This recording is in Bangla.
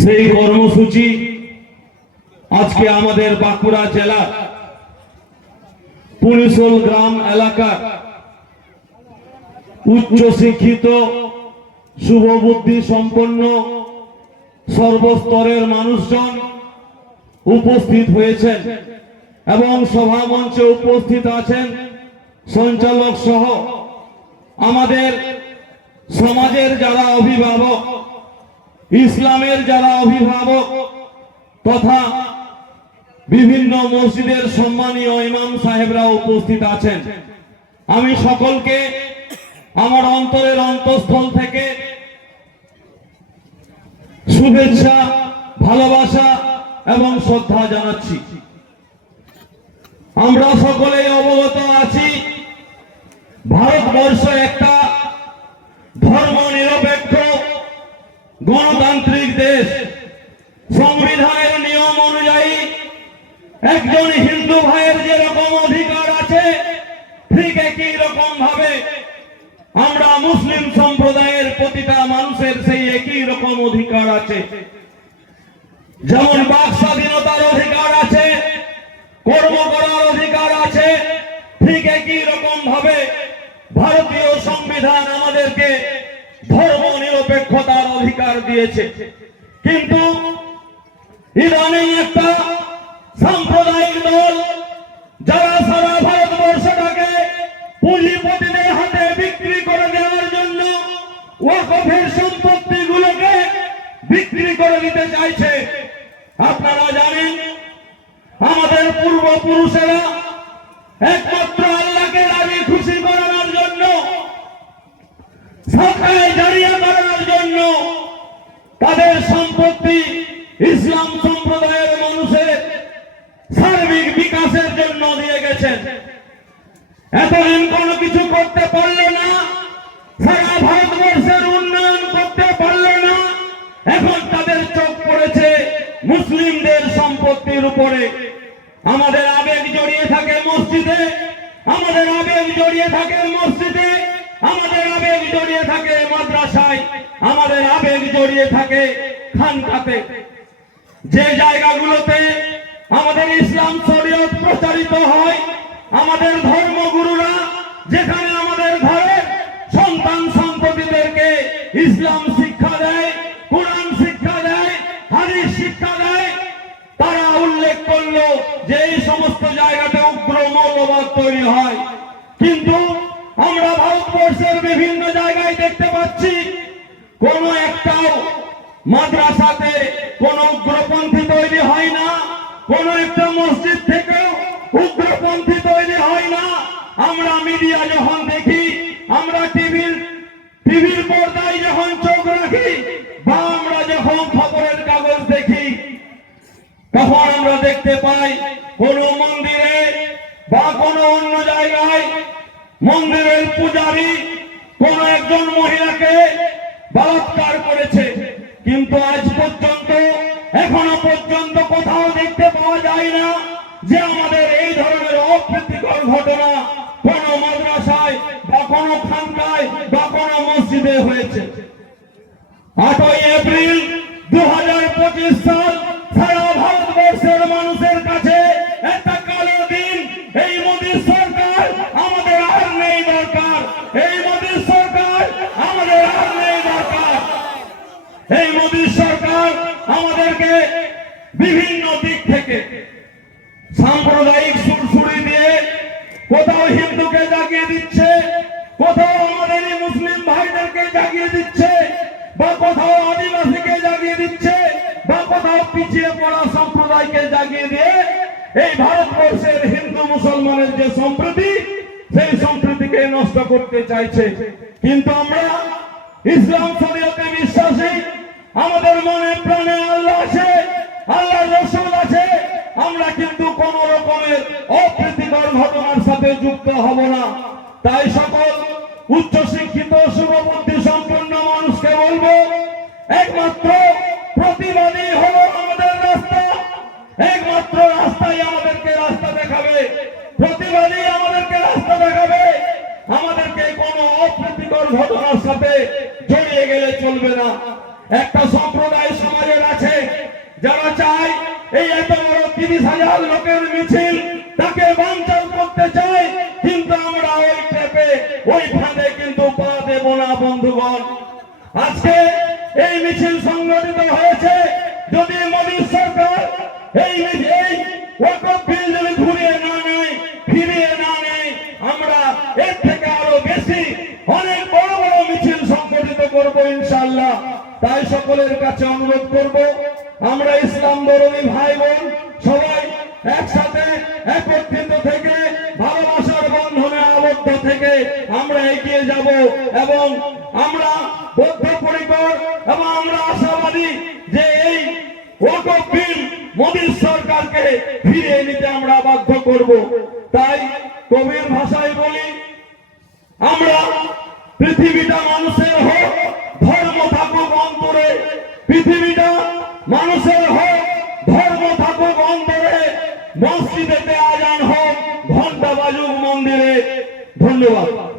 সেই কর্মসূচি আজকে আমাদের বাঁকুড়া জেলা পুলিশল গ্রাম এলাকার উচ্চ শিক্ষিত শুভবুদ্ধি সম্পন্ন সর্বস্তরের মানুষজন উপস্থিত হয়েছেন এবং সভা মঞ্চে উপস্থিত আছেন সঞ্চালক সহ আমাদের সমাজের যারা অভিভাবক ইসলামের যারা অভিভাবক তথা বিভিন্ন মসজিদের সম্মানীয় ইমাম সাহেবরা উপস্থিত আছেন, আমি সকলকে আমার অন্তরের অন্তঃস্থল থেকে শুভেচ্ছা, ভালোবাসা এবং শ্রদ্ধা জানাচ্ছি। আমরা সকলেই অবগত আছি, ভারতবর্ষ একটা ধর্ম নিরপেক্ষ গণতান্ত্রিক দেশ। সংবিধানের নিয়ম অনুযায়ী একজন হিন্দু ভাইয়ের যেরকম অধিকার আছে, ঠিক একই রকম ভাবে আমরা মুসলিম সম্প্রদায়ের প্রতিটা মানুষের সেই একই রকম অধিকার আছে। যেমন বাক স্বাধীনতার অধিকার আছে, কর্ম করার অধিকার আছে, ঠিক একই রকম ভাবে ভারতীয় সংবিধান আমাদেরকে ধর্ম নিরপেক্ষতার অধিকার দিয়েছে। কিন্তু ইদানিং একটা সাম্প্রদায়িক দল যারা সারা ভারতবর্ষটাকে পুঁজিপতিদের হাতে বিক্রি করে দেওয়ার জন্য ওয়াকফের সম্পত্তি গুলোকে বিক্রি করে দিতে চাইছে, আপনারা জানেন, আমাদের পূর্বপুরুষেরা একমাত্র আল্লাহকে রাজি খুশি করানোর জন্য জন্য তাদের সম্পত্তি ইসলাম সম্প্রদায়ের মানুষের সার্বিক বিকাশের জন্য দিয়ে গেছেন। এতদিন কোনো কিছু করতে পারল না, সারা ভারতবর্ষের উন্নয়ন করতে পারল না। এখন তাদের চোখ পড়েছে মুসলিমদের সম্পত্তির উপরে। আমাদের আবেগ জড়িয়ে থাকে মসজিদে, আমাদের আবেগ জড়িয়ে থাকে মসজিদে। আমাদের আবেগ জড়িয়ে থাকে মাদ্রাসায়, আমাদের আবেগ জড়িয়ে থাকে খানকাতে। যে জায়গাগুলোতে আমাদের ইসলাম শরীয়ত প্রচারিত হয়, আমাদের ধর্মগুরুরা যেখানে আমাদের ঘরের সন্তান সন্ততিদেরকে ইসলাম শিক্ষা দেয়, কোরআন শিক্ষা দেয়, হাদিস শিক্ষা দেয়, তারা উল্লেখ করল যে এই সমস্ত জায়গাতে উগ্র মৌলবাদ তৈরি হয়। ভারতবর্ষের বিভিন্ন জায়গায় দেখতে পাচ্ছি, কোন একটাও মাদ্রাসাতে কোন উগ্রপন্থী তৈরি হয় না, কোন একটা মসজিদ থেকেও উগ্রপন্থী তৈরি হয় না। আমরা মিডিয়া যখন দেখি, আমরা টিভির টিভির পর্দায় যখন চোখ রাখি, বা আমরা যখন খবরের কাগজ দেখি, তখন আমরা দেখতে পাই কোন মন্দিরে বা কোন অন্য জায়গায় মন্দিরের পূজারী কোন একজন মহিলাকে বলাৎকার করেছে। কিন্তু আজ পর্যন্ত, এখনও পর্যন্ত কোথাও দেখতে পাওয়া যায় না যে আমাদের এই ধরনের অপ্রীতিকর ঘটনা কোন মাদ্রাসায় বা কোন খানকায় বা কোন মসজিদে হয়েছে। আটই এপ্রিল দু হাজার পঁচিশ সাল বিভিন্ন দিক থেকে সাম্প্রদায়িক সুরসুরি দিয়ে কোথাও হিন্দুকে জাগিয়ে দিচ্ছে, কোথাও আমাদের মুসলিম ভাইদেরকে জাগিয়ে দিচ্ছে, বা কোথাও আদিবাসীকে জাগিয়ে দিচ্ছে, বা কোথাও পিছিয়ে পড়া সম্প্রদায়কে জাগিয়ে দিয়ে এই ভারতবর্ষের হিন্দু মুসলমানের যে সম্প্রীতি, সেই সম্প্রীতিকে নষ্ট করতে চাইছে। কিন্তু আমরা ইসলাম শরীয়তে বিশ্বাসী, আমাদের মনে প্রাণে আল্লাহ আছে আল্লাহ রসুল আছে, আমরা কিন্তু কোন রকমের অপ্রীতিকর ঘটনার সাথে যুক্ত হব না। তাই সকল উচ্চ শিক্ষিত শুভবুদ্ধি সম্পন্ন মানুষকে বলব, একমাত্র প্রতিবাদী হলো আমাদের রাস্তা। একমাত্র রাস্তাই আমাদেরকে রাস্তা দেখাবে। প্রতিবাদী আমাদেরকে রাস্তা দেখাবে। আমাদেরকে কোনো অপ্রীতিকর ঘটনার সাথে জড়িয়ে গেলে চলবে না। একটা সম্প্রদায় এই এত বড় তিরিশ হাজার লোকের মিছিল তাকে বাঞ্চাল করতে চায়, কিন্তু আমরা ওই ট্যাপে, ওই ফাঁদে কিন্তু পা দেব না, বন্ধুগণ। আজকে এই মিছিল সংগঠিত হয়েছে, যদি মোদী সরকার এই মিছিল ওয়াকফ বিল যদি ঘুরিয়ে না নেয়, ফিরিয়ে না নেয়, আমরা এর থেকে আরও বেশি অনেক বড় বড় মিছিল সংগঠিত করব ইনশাআল্লাহ। তাই সকলের কাছে অনুরোধ করব আমরা ইসলাম ধর্মী ভাই বোন সবাই একসাথে একত্রিত থেকে ভালোবাসার বন্ধনে আবদ্ধ থেকে আমরা এগিয়ে যাব এবং আমরা বদ্ধপরিকর এবং আমরা আশাবাদী যে এই ওয়াকফ বিল মোদী সরকারকে ফিরিয়ে নিতে আমরা বাধ্য করব। তাই কবির ভাষায় বলি, আমরা পৃথিবীটা মানুষের হোক, ধর্ম থাকুক, অন্তরে পৃথিবীটা মানুষের হোক ধর্ম থাকুক অন্তরে মসজিদেতে আজান হোক ঘণ্টা বাজুক মন্দিরে। ধন্যবাদ।